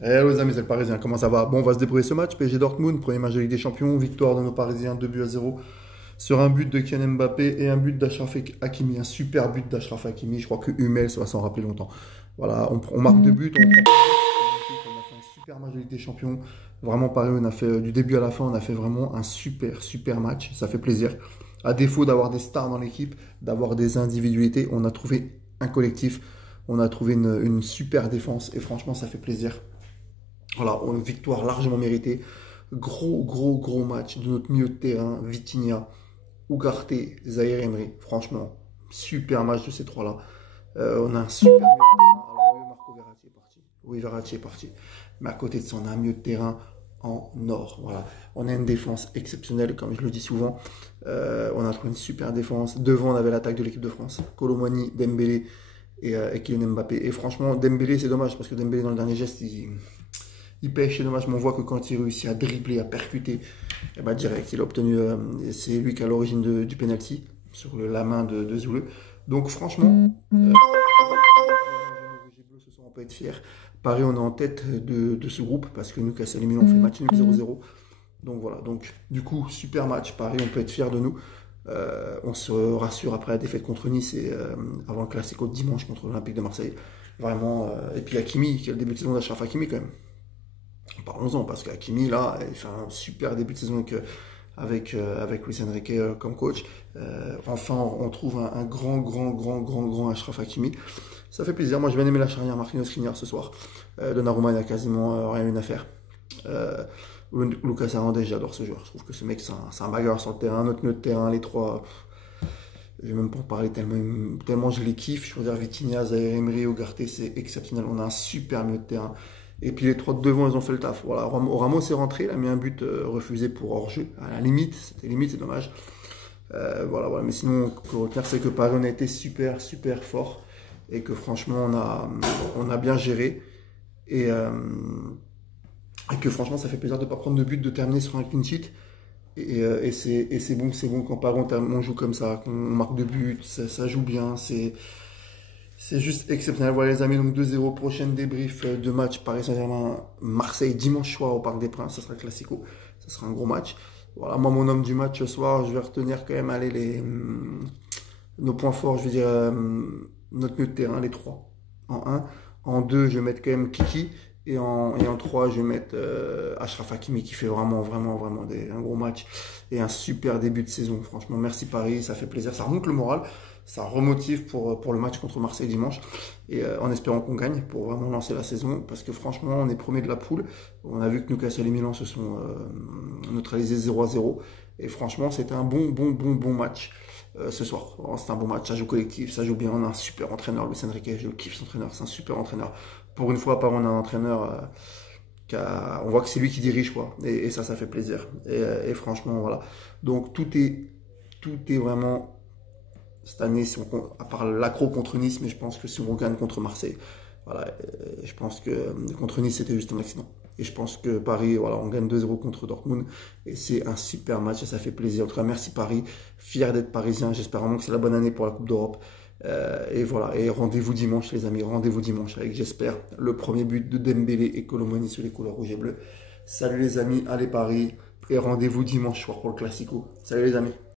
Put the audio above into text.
Eh les amis, c'est le Parisien, comment ça va? Bon, on va se débrouiller ce match. PSG Dortmund, premier match de Ligue des Champions, victoire de nos Parisiens, 2 buts à 0 sur un but de Kylian Mbappé et un but d'Achraf Hakimi, un super but d'Achraf Hakimi. Je crois que Hummels va s'en rappeler longtemps. Voilà, on marque 2 buts, on a fait un super match de Ligue des Champions. Vraiment, Paris, on a fait du début à la fin, on a fait vraiment un super match. Ça fait plaisir. À défaut d'avoir des stars dans l'équipe, d'avoir des individualités, on a trouvé un collectif, on a trouvé une super défense et franchement, ça fait plaisir. Voilà, une victoire largement méritée. Gros match de notre milieu de terrain, Vitinha, Ugarte, Zahir Emery. Franchement, super match de ces trois-là. On a un super milieu de terrain. Alors oui, Marco Verratti est parti. Oui, Verratti est parti. Mais à côté de ça, on a un milieu de terrain en or. Voilà. On a une défense exceptionnelle, comme je le dis souvent. On a trouvé une super défense. Devant, on avait l'attaque de l'équipe de France. Colomani, Dembélé et Kylian Mbappé. Et franchement, Dembélé, c'est dommage parce que Dembélé, dans le dernier geste, il pêche, c'est dommage, mais on voit que quand il réussit à dribbler, à percuter, eh ben direct, il a obtenu, c'est lui qui est à l'origine du penalty sur la main de Zoule. Donc franchement, ce soir on peut être fier. Paris, on est en tête de ce groupe parce que Newcastle et Milan ont fait match nul 0-0. Donc voilà, donc du coup, super match. Paris, on peut être fier de nous. On se rassure après la défaite contre Nice et avant le Classico de dimanche contre l'Olympique de Marseille. Vraiment, et puis Hakimi, qui a le début de saison d'Achraf Hakimi quand même. Parlons-en, parce qu'Hakimi, là, il fait un super début de saison avec Luis Enrique comme coach. Enfin, on trouve un grand Achraf Hakimi. Ça fait plaisir. Moi, j'ai bien aimé la charnière Marquinhos-Skriniar ce soir. Donnarumma, il n'a quasiment rien eu à faire. Lucas Hernandez, j'adore ce joueur. Je trouve que ce mec, c'est un bagarre sur le terrain. Notre milieu de terrain, les trois. Je vais même pas en parler tellement je les kiffe. Je veux dire, Vitinha, Zahir Emery, Ugarte, c'est exceptionnel. On a un super milieu de terrain. Et puis les trois de devant, ils ont fait le taf. Voilà, Ramos est rentré, il a mis un but refusé pour hors-jeu. À la limite, c'est dommage. Voilà. Mais sinon, ce qu'on retenir, c'est que Paris, on a été super fort. Et que franchement, on a bien géré. Et, euh, et que franchement, ça fait plaisir de ne pas prendre de but, de terminer sur un clean sheet. Et c'est bon quand Paris, on joue comme ça, qu'on marque 2 buts, ça joue bien. C'est juste exceptionnel. Voilà les amis, donc 2-0, prochaine débrief de match Paris Saint-Germain, Marseille, dimanche soir au Parc des Princes, ça sera le Classico, ça sera un gros match. Voilà, moi mon homme du match ce soir, je vais retenir quand même allez, nos points forts, je veux dire notre milieu de terrain, les trois. En un. En 2, je vais mettre quand même Kiki. Et en 3, je vais mettre Achraf Hakimi qui fait vraiment un gros match et un super début de saison. Franchement, merci Paris, ça fait plaisir, ça remonte le moral, ça remotive pour le match contre Marseille dimanche. Et en espérant qu'on gagne pour vraiment lancer la saison. Parce que franchement, on est premier de la poule. On a vu que Newcastle et Milan se sont neutralisés 0-0. Et franchement, c'était un bon match ce soir. C'est un bon match, ça joue collectif, ça joue bien. On a un super entraîneur, Luis Enrique, je kiffe son entraîneur, c'est un super entraîneur. Pour une fois, par on a un entraîneur on voit que c'est lui qui dirige, quoi. Et ça fait plaisir. Et franchement, voilà. Donc tout est vraiment cette année, si à part l'accro contre Nice, mais je pense que si on gagne contre Marseille, voilà, je pense que contre Nice, c'était juste un accident. Et je pense que Paris, voilà, on gagne 2-0 contre Dortmund. Et c'est un super match et ça fait plaisir. En tout cas, merci Paris. Fier d'être parisien. J'espère vraiment que c'est la bonne année pour la Coupe d'Europe. Et voilà. Et rendez-vous dimanche, les amis. Rendez-vous dimanche avec, j'espère, le premier but de Dembélé et Colomani sur les couleurs rouges et bleues. Salut les amis. Allez Paris. Et rendez-vous dimanche soir pour le Classico. Salut les amis.